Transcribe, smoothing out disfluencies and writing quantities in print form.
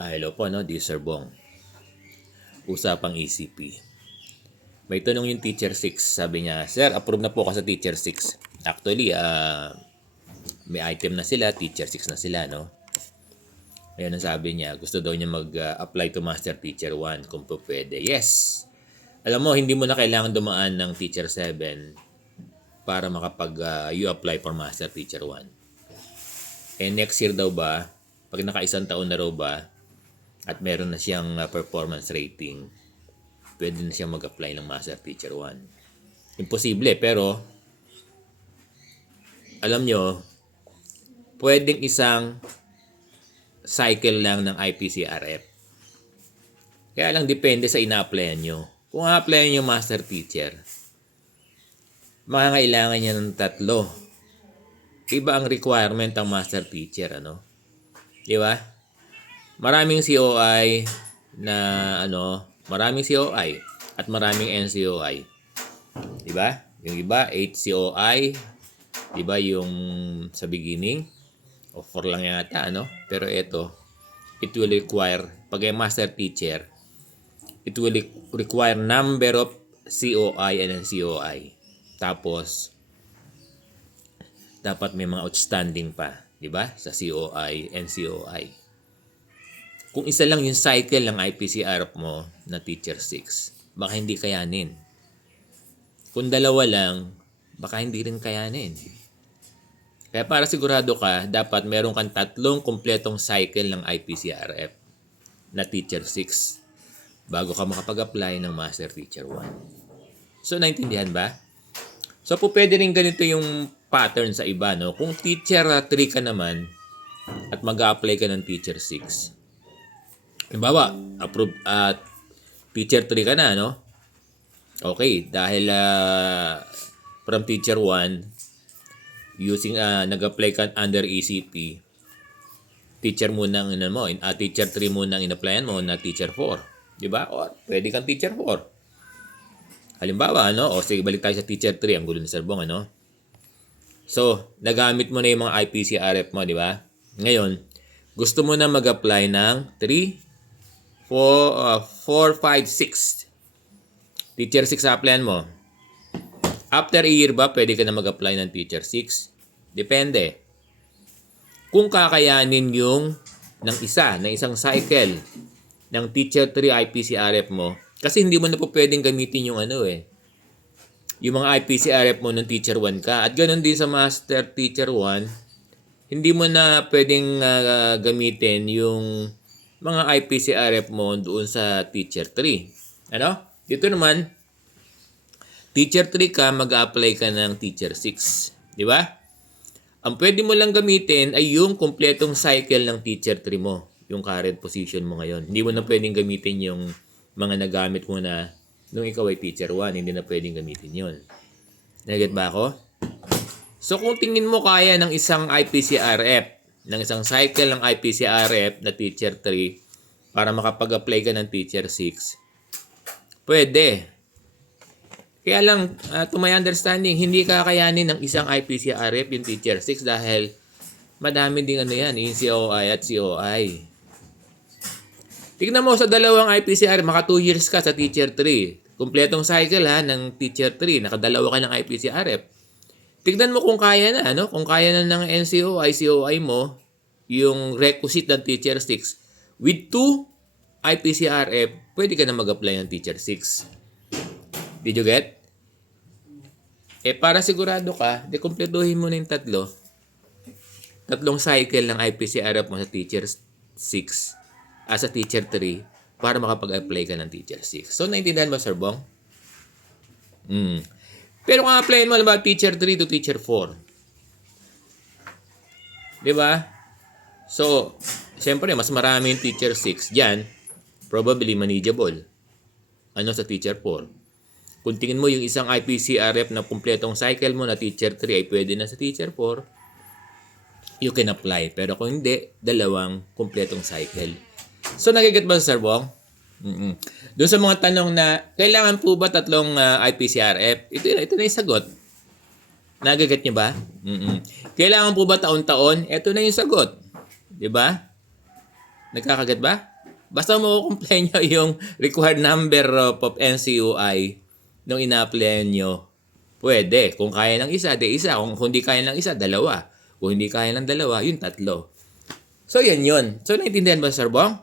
Hello po, no? This is Sir Bong. Usapang ECP. May tanong yung Teacher 6. Sabi niya, Sir, approve na po ako sa Teacher 6. Actually, may item na sila. Teacher 6 na sila, no? Ayun ang sabi niya. Gusto daw niya mag-apply to Master Teacher 1 kung po pwede. Yes! Alam mo, hindi mo na kailangan dumaan ng Teacher 7 para you apply for Master Teacher 1. Next year daw ba, pag naka-isang taon na raw ba, at meron na siyang performance rating, pwede na siyang mag-apply ng Master Teacher 1. Imposible, pero alam nyo, pwedeng isang cycle lang ng IPCRF. Kaya lang depende sa ina-applyan nyo. Kung a-applyan nyo Master Teacher, makakailangan niya ng 3. Iba ang requirement ng Master Teacher, ano? Di ba? Maraming COI maraming COI at maraming NCOI. Di ba? Yung iba 8 COI, di ba, yung sa beginning o 4 lang yata, ano? Pero ito, it will require, pag ay Master Teacher, it will require number of COI and NCOI. Tapos dapat may mga outstanding pa, di ba? Sa COI, NCOI. Kung isa lang yung cycle ng IPCRF mo na Teacher 6, baka hindi kayanin. Kung 2 lang, baka hindi rin kayanin. Kaya para sigurado ka, dapat meron kang 3 kumpletong cycle ng IPCRF na Teacher 6 bago ka makapag-apply ng Master Teacher 1. So, naintindihan ba? So, pwede rin ganito yung pattern sa iba, no? Kung Teacher 3 ka naman at mag-apply ka ng Teacher 6, halimbawa, approve at Teacher 3 ka na, no? Okay, dahil from Teacher 1, using nag-apply ka under ECP, Teacher muna ang Teacher 3 muna ang in-applyan mo na Teacher 4. Di ba? O, pwede kang Teacher 4. Halimbawa, ano? O, sige, balik tayo sa Teacher 3. Ang gulo ni Sir Bong, ano? So, nagamit mo na yung mga IPCRF mo, di ba? Ngayon, gusto mo na mag-apply ng 3, 4, 5, 6. Teacher 6 applyan mo. After a year ba, pwede ka na mag-apply ng Teacher 6? Depende. Kung kakayanin yung ng isang cycle ng Teacher 3 IPCRF mo, kasi hindi mo na po pwedeng gamitin yung yung mga IPCRF mo ng Teacher 1 ka. At ganoon din sa Master Teacher 1, hindi mo na pwedeng gamitin yung mga IPCRF mo doon sa Teacher 3. Ano? Dito naman, Teacher 3 ka, mag-apply ka ng Teacher 6. Di ba? Ang pwede mo lang gamitin ay yung kumpletong cycle ng Teacher 3 mo. Yung current position mo ngayon. Hindi mo na pwedeng gamitin yung mga nagamit mo na nung ikaw ay Teacher 1. Hindi na pwedeng gamitin yun. Naget ba ako? So kung tingin mo kaya ng isang IPCRF, ng isang cycle ng IPCRF na Teacher 3 para makapag-apply ka ng Teacher 6, pwede. Kaya lang, to my understanding, hindi kakayanin ng isang IPCRF yung Teacher 6 dahil madami ding yung COI at COI. Tignan mo sa dalawang IPCRF, maka 2 years ka sa Teacher 3. Kumpletong cycle ng Teacher 3, nakadalawa ka ng IPCRF. Tignan mo kung kaya na, Kung kaya na ng NCOI, COI mo, yung requisite ng Teacher 6, with 2 IPCRF, pwede ka na mag-apply ng Teacher 6. Did you get? Para sigurado ka, kumpletuhin mo na yung 3 cycle ng IPCRF mo sa Teacher 6, sa Teacher 3, para makapag-apply ka ng Teacher 6. So, naintindihan mo, Sir Bong? Pero kung applyin mo, ba, Teacher 3 to Teacher 4. Di ba? So, siyempre, mas marami yung Teacher 6 dyan, probably manageable. Sa Teacher 4. Kung tingin mo yung isang IPCRF na kumpletong cycle mo na Teacher 3 ay pwede na sa Teacher 4, you can apply. Pero kung hindi, 2 kumpletong cycle. So, nagiget ba sa Sir Bong? Doon sa mga tanong na, kailangan po ba 3 IPCRF? Ito na yung sagot. Nagagat nyo ba? Kailangan po ba taon-taon? Ito na yung sagot. Diba? Nagkakagat ba? Basta makukomplain nyo yung required number of NCUI nung ina-apply nyo, pwede. Kung kaya ng isa, de isa. Kung hindi kaya ng isa, dalawa. Kung hindi kaya ng dalawa, yung tatlo. So, yan yun. So, naintindihan ba, Sir Bong?